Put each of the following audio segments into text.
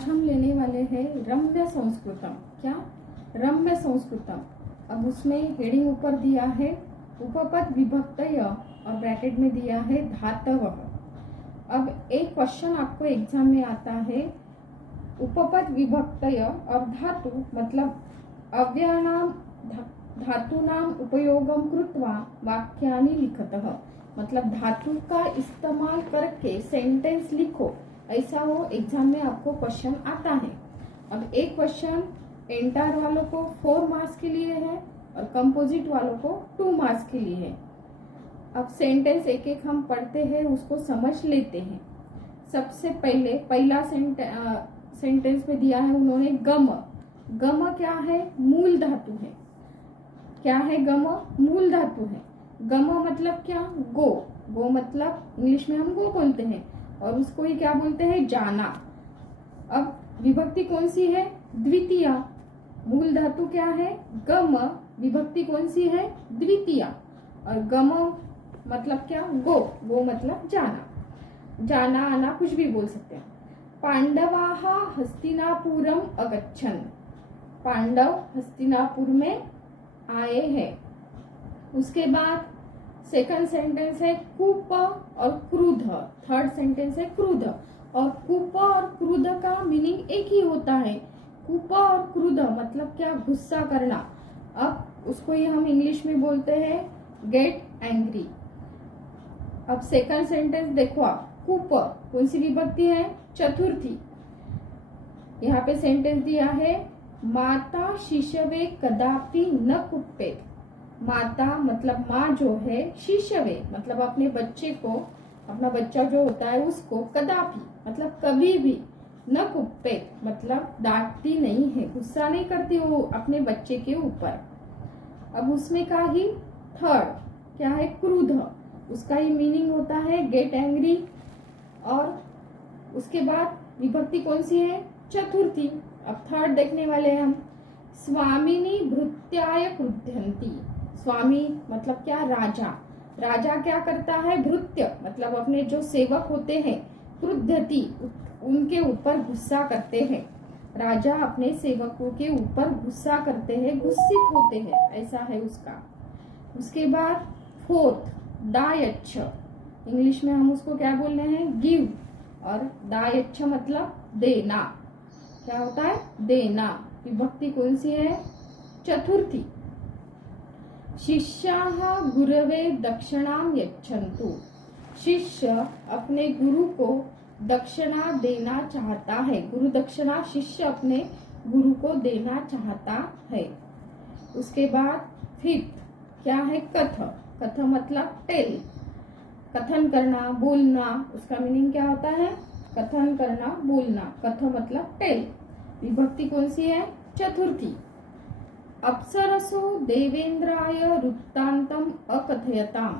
आज हम लेने वाले हैं रम्य संस्कृतम। क्या? रम्य संस्कृतम। अब उसमें हेडिंग ऊपर दिया है उपपद विभक्तय और ब्रैकेट में दिया है धातवः। अब एक क्वेश्चन आपको एग्जाम में आता है, उपपद विभक्तय और धातु मतलब अव्ययानाम धातूनाम उपयोगम कृत्वा वाक्यानि लिखतः, मतलब धातु का इस्तेमाल करके सेंटेंस लिखो, ऐसा वो एग्जाम में आपको क्वेश्चन आता है। अब एक क्वेश्चन एंटायर वालों को 4 मार्क्स के लिए है और कंपोजिट वालों को 2 मार्क्स के लिए है। अब सेंटेंस एक एक हम पढ़ते हैं, उसको समझ लेते हैं। सबसे पहले पहला सेंटेंस में दिया है उन्होंने गम। गम क्या है? मूल धातु है। क्या है गम? मूल धातु है। गम मतलब क्या? गो। गो मतलब इंग्लिश में हम गो बोलते हैं और उसको ही क्या बोलते हैं? जाना। अब विभक्ति कौन सी है? द्वितीया। मूल धातु क्या है? गम। विभक्ति कौन सी है? द्वितीया। और गम मतलब क्या? गो। गो मतलब जाना। जाना आना कुछ भी बोल सकते हैं। पांडवाः हस्तिनापुरम अगच्छन्। पांडव हस्तिनापुर में आए हैं। उसके बाद सेकंड सेंटेंस है कूप और क्रुद्ध। थर्ड सेंटेंस है क्रुद्ध। और कूप और क्रुद्ध का मीनिंग एक ही होता है। कूप और क्रुद्ध मतलब क्या? गुस्सा करना। अब उसको ही हम इंग्लिश में बोलते हैं गेट एंग्री। अब सेकंड सेंटेंस देखो आप, कूप कौन सी विभक्ति है? चतुर्थी। यहाँ पे सेंटेंस दिया है माता शिशवे कदापि न कुप्पेत। माता मतलब माँ जो है, शिशवे मतलब अपने बच्चे को, अपना बच्चा जो होता है उसको, कदापि मतलब कभी भी, न कुप्पेत मतलब डांटती नहीं है, गुस्सा नहीं करती वो अपने बच्चे के ऊपर। अब उसमें का ही थर्ड क्या है? क्रुद्ध। उसका ही मीनिंग होता है गेट एंग्री। और उसके बाद विभक्ति कौन सी है? चतुर्थी। अब थर्ड देखने वाले हैं हम, स्वामिनी भृत्याय क्रुध्यन्ति। स्वामी मतलब क्या? राजा। राजा क्या करता है? भृत्य मतलब अपने जो सेवक होते हैं, क्रुध्यति उनके ऊपर गुस्सा करते हैं। राजा अपने सेवकों के ऊपर गुस्सा करते हैं, गुस्सित होते हैं, ऐसा है उसका। उसके बाद फोर्थ दायच्छ। इंग्लिश में हम उसको क्या बोल रहे हैं? गिव। और दायच्छ मतलब देना। क्या होता है? देना। विभक्ति कौन सी है? चतुर्थी। शिष्याः गुरवे दक्षिणां यच्छन्तु। शिष्य अपने गुरु को दक्षिणा देना चाहता है। गुरु दक्षिणा शिष्य अपने गुरु को देना चाहता है। उसके बाद फिफ्थ क्या है? कथ। कथ मतलब टेल। कथन करना, बोलना, उसका मीनिंग क्या होता है? कथन करना, बोलना। कथ मतलब टेल। विभक्ति कौन सी है? चतुर्थी। अप्सरसो देवेंद्राय वृत्तांतम अकथयताम।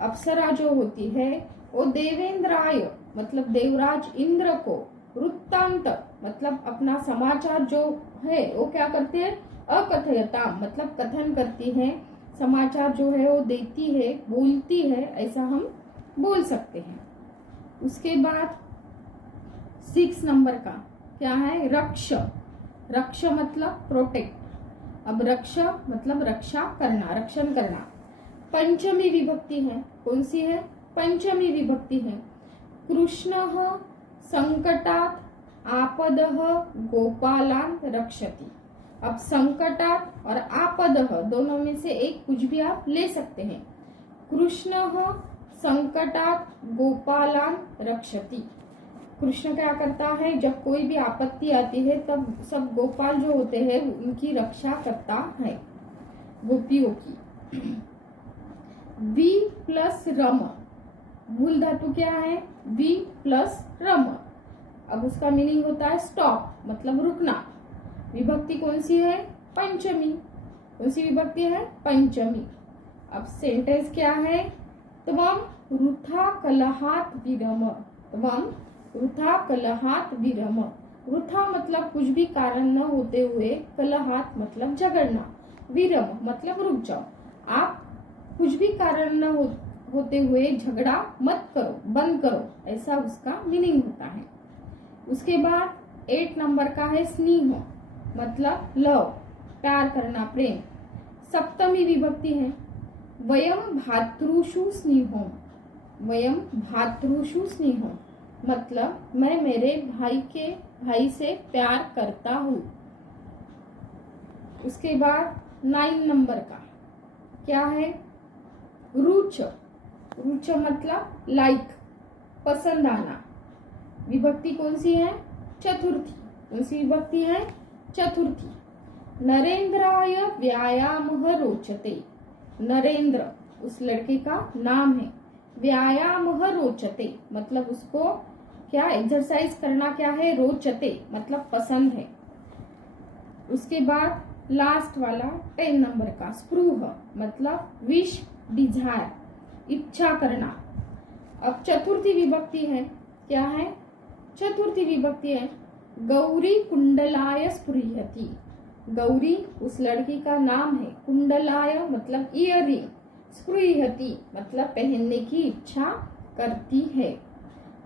अप्सरा जो होती है वो देवेंद्राय मतलब देवराज इंद्र को, वृत्तांत मतलब अपना समाचार जो है वो क्या करती है? अकथयताम मतलब कथन करती है, समाचार जो है वो देती है, बोलती है, ऐसा हम बोल सकते हैं। उसके बाद 6 नंबर का क्या है? रक्ष। रक्ष मतलब प्रोटेक्ट। अब रक्ष मतलब रक्षा करना, रक्षण करना। पंचमी विभक्ति है। कौन सी है? पंचमी विभक्ति है। कृष्णः संकटात् आपदः गोपालान् रक्षति। अब संकटात् और आपदः दोनों में से एक कुछ भी आप ले सकते हैं। कृष्णः संकटात् गोपालान् रक्षति। कृष्ण क्या करता है? जब कोई भी आपत्ति आती है तब सब गोपाल जो होते हैं उनकी रक्षा करता है, गोपियों की। वी प्लस रम। मूल धातु क्या है? वी प्लस रम। अब उसका मीनिंग होता है स्टॉप मतलब रुकना। विभक्ति कौन सी है? पंचमी। कौन सी विभक्ति है? पंचमी। अब सेंटेंस क्या है? त्वम वृथा कलहात् विरम। त्वम वृथा कलहात् विरम। वृथा मतलब कुछ भी कारण न होते हुए, कलहात् मतलब झगड़ना, विरम मतलब रुक जाओ। आप कुछ भी कारण न होते हुए झगड़ा मत करो, बंद करो, ऐसा उसका मीनिंग होता है। उसके बाद 8 नंबर का है स्नेह, मतलब लव, प्यार करना, प्रेम। सप्तमी विभक्ति है वयम भातृषु स्नेहम, वयम भातृषु स्नेहम, मतलब मैं मेरे भाई से प्यार करता हूँ। उसके बाद 9 नंबर का क्या है, रुच, रुच मतलब लाइक, पसंद आना। विभक्ति कौन सी है, चतुर्थी। कौन सी विभक्ति है, चतुर्थी। नरेंद्राय व्यायामः रोचते, नरेंद्र उस लड़के का नाम है। व्यायामः रोचते मतलब उसको क्या एक्सरसाइज करना क्या है, रोचते मतलब पसंद है। उसके बाद लास्ट वाला 10 नंबर का स्पृह मतलब विश, डिजायर, इच्छा करना। अब चतुर्थी विभक्ति है, क्या है, चतुर्थी विभक्ति है गौरी कुंडलाय स्पृहति, गौरी उस लड़की का नाम है, कुंडलाय मतलब इयररिंग, स्पृहति मतलब पहनने की इच्छा करती है।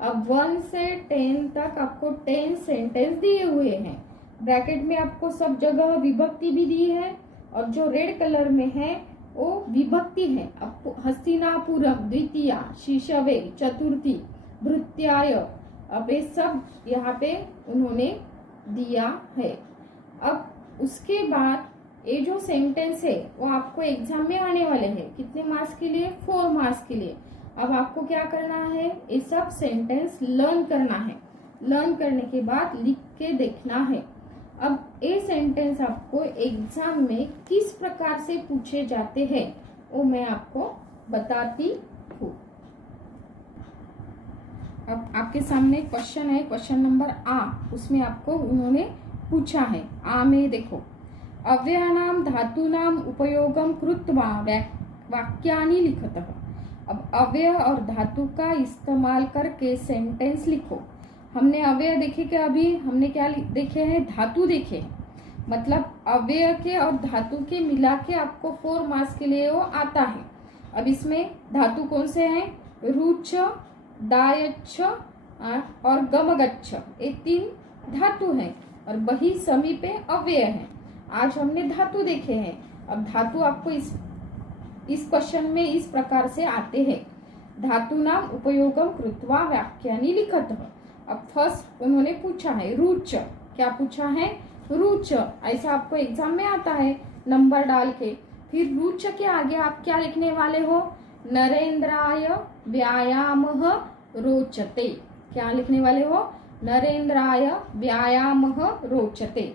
अब 1 से 10 तक आपको 10 सेंटेंस दिए हुए हैं। ब्रैकेट में आपको सब जगह विभक्ति भी दी है और जो रेड कलर में है वो विभक्ति है। आपको हस्तिनापुरम द्वितीया, शिशवे चतुर्थी, भृत्याय, अब ये सब यहाँ पे उन्होंने दिया है। अब उसके बाद ये जो सेंटेंस है वो आपको एग्जाम में आने वाले हैं। कितने मार्क्स के लिए, 4 मार्क्स के लिए। अब आपको क्या करना है, ये सब सेंटेंस लर्न करना है। लर्न करने के बाद लिख के देखना है। अब ये सेंटेंस आपको एग्जाम में किस प्रकार से पूछे जाते हैं वो मैं आपको बताती हूँ। अब आपके सामने क्वेश्चन है, क्वेश्चन नंबर आ, उसमें आपको उन्होंने पूछा है। आ में देखो, अव्ययानाम धातूनाम उपयोगम कृत्वा वाक्यानि लिखतः। अब अव्यय और धातु का इस्तेमाल करके सेंटेंस लिखो। हमने अव्यय देखे कि अभी हमने क्या देखे हैं, धातु देखे, मतलब अव्यय के और धातु के मिला के आपको 4 मार्क्स के लिए वो आता है। अब इसमें धातु कौन से हैं, रुच, दायच्छ और गमगच्छ, ये 3 धातु हैं और वही समीपे अव्यय है। आज हमने धातु देखे हैं। अब धातु आपको इस क्वेश्चन में इस प्रकार से आते हैं, धातु नाम उपयोगम कृत्वा वाक्यानि लिखतः। अब फर्स्ट उन्होंने पूछा है रुच, क्या पूछा है, रुच, ऐसा आपको एग्जाम में आता है नंबर डाल के। फिर रुच के आगे आप क्या लिखने वाले हो, नरेंद्राय व्यायामः रोचते, क्या लिखने वाले हो, नरेंद्राय व्यायामः रोचते।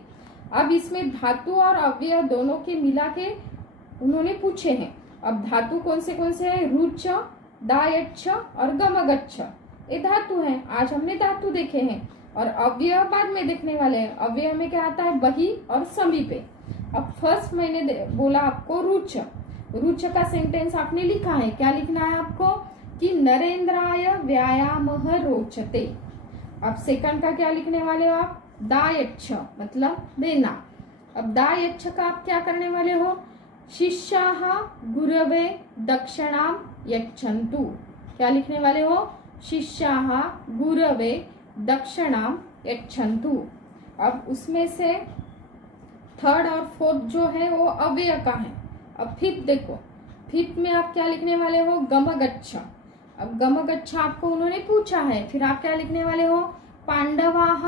अब इसमें धातु और अव्यय दोनों के मिला के उन्होंने पूछे हैं। अब धातु कौन से हैं, रुच, दायच्छ और गमगच्छ, ये धातु हैं। आज हमने धातु देखे हैं और अव्यय बाद में देखने वाले हैं। अव्यय में क्या आता है, वही और समीपे। अब फर्स्ट मैंने बोला आपको रुच, रुच का सेंटेंस आपने लिखा है। क्या लिखना है आपको कि नरेंद्राय व्यायामः रोचते। अब सेकंड का क्या लिखने वाले हो आप, दायच्छ मतलब देना। अब दायच्छ का आप क्या करने वाले हो, शिष्याः गुरवे दक्षिणाम यच्छन्तु, क्या लिखने वाले हो, शिष्याः गुरवे दक्षिणाम यच्छन्तु। अब उसमें से थर्ड और फोर्थ जो है वो अव्यय का है। अब फिफ्थ देखो, फिफ्थ में आप क्या लिखने वाले हो, गमगच्छ। अब गमगच्छ आपको उन्होंने पूछा है, फिर आप क्या लिखने वाले हो, पांडवाः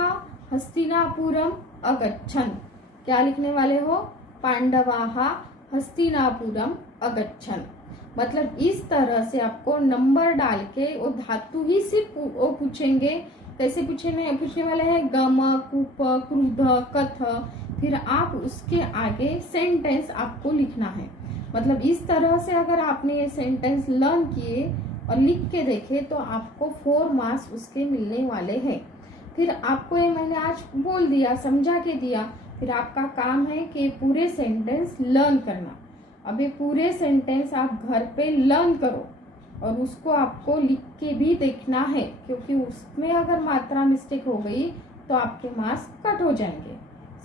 हस्तिनापुरम अगच्छन्, क्या लिखने वाले हो, पांडवाः हस्तिनापुरम अगच्छन्। मतलब इस तरह से आपको नंबर डाल के वो धातु ही सिर्फ वो पूछेंगे। कैसे पूछने वाले हैं, गम, कुप, क्रुध, कथ, फिर आप उसके आगे सेंटेंस आपको लिखना है। मतलब इस तरह से अगर आपने ये सेंटेंस लर्न किए और लिख के देखे तो आपको 4 मार्क्स उसके मिलने वाले हैं। फिर आपको ये मैंने आज बोल दिया, समझा के दिया, फिर आपका काम है कि पूरे सेंटेंस लर्न करना। अब ये पूरे सेंटेंस आप घर पे लर्न करो और उसको आपको लिख के भी देखना है, क्योंकि उसमें अगर मात्रा मिस्टेक हो गई तो आपके मार्क्स कट हो जाएंगे।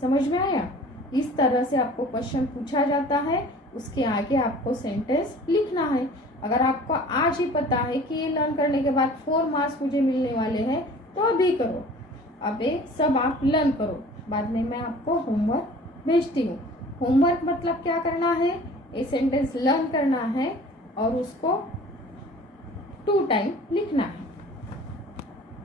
समझ में आया? इस तरह से आपको क्वेश्चन पूछा जाता है, उसके आगे आपको सेंटेंस लिखना है। अगर आपको आज ही पता है कि ये लर्न करने के बाद 4 मार्क्स मुझे मिलने वाले हैं तो अभी करो, अब ये सब आप लर्न करो, बाद में मैं आपको होमवर्क भेजती हूँ। होमवर्क मतलब क्या करना है, ये सेंटेंस लर्न करना है और उसको 2 टाइम लिखना है।